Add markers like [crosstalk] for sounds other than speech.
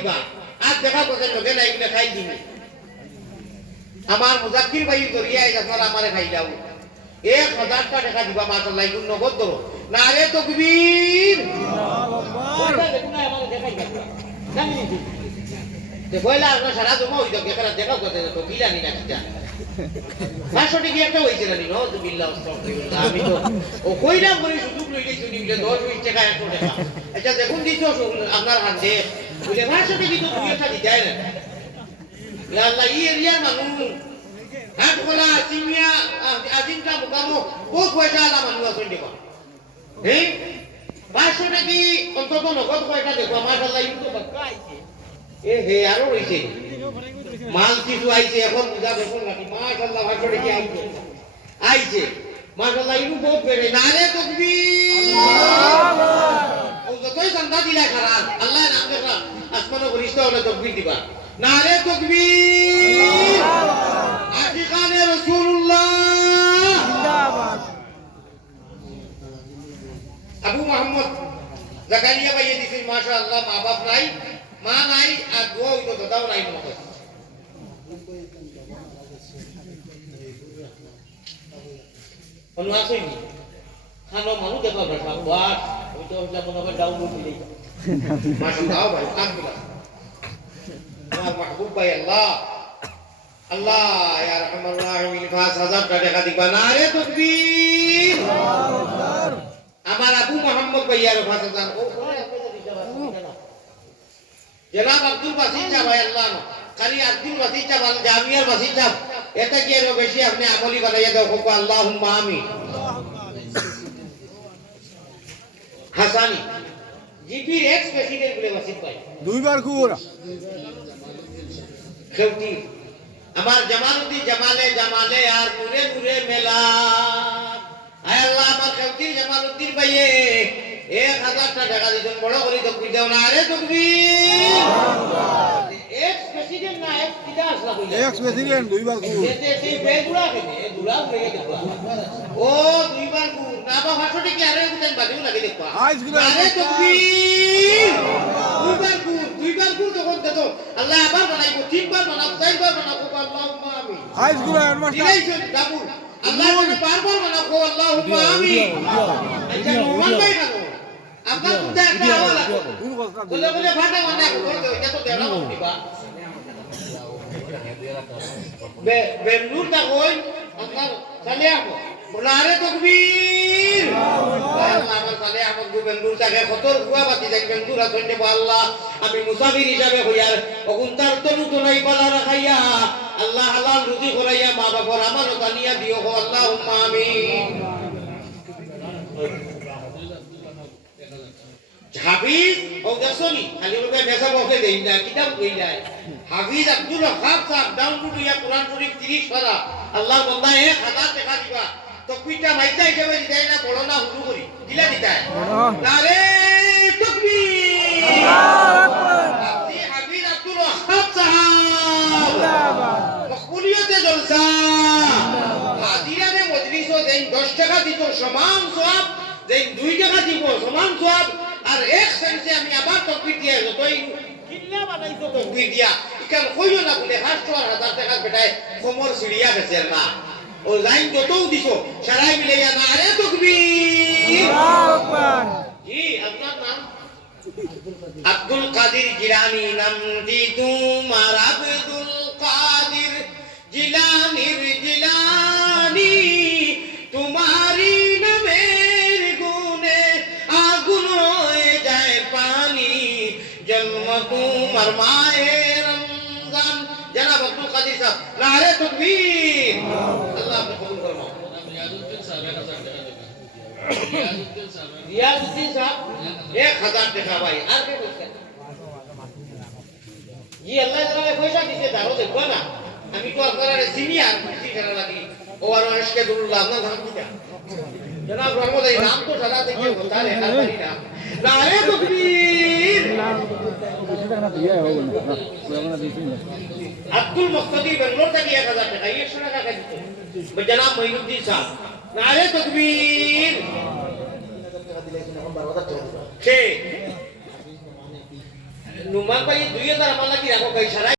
দিবা আজ দেখা করতে লগে নাই কিনা খাই দিবি আমার মুজাক্কির ভাই জরিয়ায় আপনার আমারে খাই যাও। এক হাজারটা টাকা দিবা মাসাল্লাহ এগুলো নগদ ধরো না কিটা একটা হয়েছে না? আমি তো ও একশো টাকা আচ্ছা দেখুন আপনার হাতে বলে পাঁচশো টিকি তো দুই দিতে হয় না। লা ই এরিয়ার মানুষ হাট করা চিমিয়া আজিমটা মোকামো বহুত পয়সা আলা মানুষ আছে দেখো। হ্যাঁ পাঁচশো টাকি অন্তত নগদ পয়সা দেখো? মাশাল্লাহ ইউ তো বাক্কা আইছে এ হে, আরও হইছে মাল কিছু আইছে, এখন বুঝা দেখুন নাকি? মাশাল্লাহ পাঁচশো টাকি আইছে আইছে। মাশাল্লাহ ইউ বহুত বেড়ে না রে, তকবীর ও যতই চান্দা দিলা খারাপ আল্লাহ নাম দেখা আসমানো বলিষ্ঠ হলে তকবীর দিবা। না রে তকবীর। আশিকানে রাসূলুল্লাহ। আবু মোহাম্মদ জাকারিয়া ভাইয়ে দিছিল মাশাআল্লাহ মা বাপ নাই মা নাই আর দোয়া হইতো দাদাও নাই মনে হয়। অনু আসেনি খানো মানুষ দেখো না সাবাস ওই তো হইলা মনে হয় ডাউনলোড দিলেই। [laughs] মাশাআল্লাহ ভাই আমার মাহবুব ভাই আল্লাহ আল্লাহ ইয়া হাজার টাকা দিবা না রে তকবীর আমার আবু মোহাম্মদ বাসির সাহেব ভাই আল্লাহ খালি আব্দুল বাসির সাহেব জামিয়ার বাসির সাহেব এটা কি আরও বেশি আপনি আমলি বানাইয়া দাও হোক আল্লাহুম্মা আমিন হাসানি জিপির এক্স প্রেসিডেন্ট বলে বাসির ভাই দুইবার খেউটি। আমার জামালুদ্দিন জামালে জামালে আর নূরে নূরে মেলা। আয় আল্লাহ আমার খেউটি জামালুদ্দিন ভাইয়ে। এক হাজারটা টাকা দিছেন বড় করে তো বুঝাও না। আরে তুমি এক্স প্রেসিডেন্ট না এক্স কিটা আসলা এক্স প্রেসিডেন্ট দুইবার কুকুর এতে সেই না একদিন বাদিও লাগে দেখবা। আইসগুলো আরে তুমি দুইবার গুড় দুইবার গুড় যখন দেখো আল্লাহ আবার বানাইবো তিনবার বানাবো চারবার বানাবো আল্লাহুম্মা আমিন। হাই স্কুলে হেডমাস্টার দিলাইছেন ডাবুল আল্লাহ যদি বারবার বানাবো আল্লাহুম্মা আমিন। আচ্ছা নোমান ভাই আপনার একটা আওয়াজ বলে বলে মানে এটা তো দিবা বে। কই? আসো বলারে তকবীর! আল্লাহ আমার চলে আমার বেলুর তাকে কতর কুয়া বাতি দেখ বেলুর আছেন যে আল্লাহ। আমি মুসাফির হিসাবে হইয়ার অগুন তার তনু পালা রাখাইয়া। আল্লাহ রুজি করাইয়া মা বাবার আমার তানিয়া দিও আল্লাহ আমিন। হাফিজ দেখছনি খালি লোকে মেসা বসে দেই না কিতাব কই যায়। হাফিজ আব্দুল রহাব সাহেব ডাউনলোড ইয়া কোরআন শরীফ 30 পারা আল্লাহ বান্দা এক হাজার টাকা দিবা। তো কুইটা মাইতা হিসেবে দিতাই না বড় না হুড়ু করি দিলা দিতাই নারে তাকবীর আপনি হাফিজ আব্দুল রহাব সাহেব মকবুলিয়তে জলসা হাজিরানে মজলিসও দেন 10 টাকা দিত সমান সওয়াব দেন 2 টাকা দিব সমান সওয়াব আর এক সেন্সে আমি আবার তকবির দিয়া যতই কিল্লা বানাইতো তকবির দিয়া। ইকাল কইও না বলে হাজার হাজার টাকা বেটায় কোমর সিড়িয়া গেছে না ও লাইন যতও দিছো সারাই মিলে না আরে তকবির! জি আপনার নাম? আব্দুল কাদির জিলানি নামটি তোমার আব্দুল কাদির জিলানির জন্ম তোমার মায়ের রমজান জনাব আব্দুল কাদির সাহেব নারে তকবীর আল্লাহ আপনি কবুল করুন রিয়াজউদ্দিন সাহেব এক হাজার টাকা ভাই আর কে বলছেন জি আল্লাহ তাআলা পয়সা দিতে দাও দেখো না আমি তো আপনার সিনিয়র বুঝি খেলা লাগি ও আর আজকে দুরুল্লাহ আপনার নাম কি জনাব রহমত এই নাম তো সারা থেকে বলতা রে আর হবে না। নারে তকবীর আব্দুল মুক্তাদি বেঙ্গলোর থেকে এক হাজার টাকা। একশো টাকা দিতে। জনাব মঈনুদ্দিন সাহেব নারে তকবীর। নুমান ভাই, দুই হাজার আমার নাকি রাখো গাই সারাই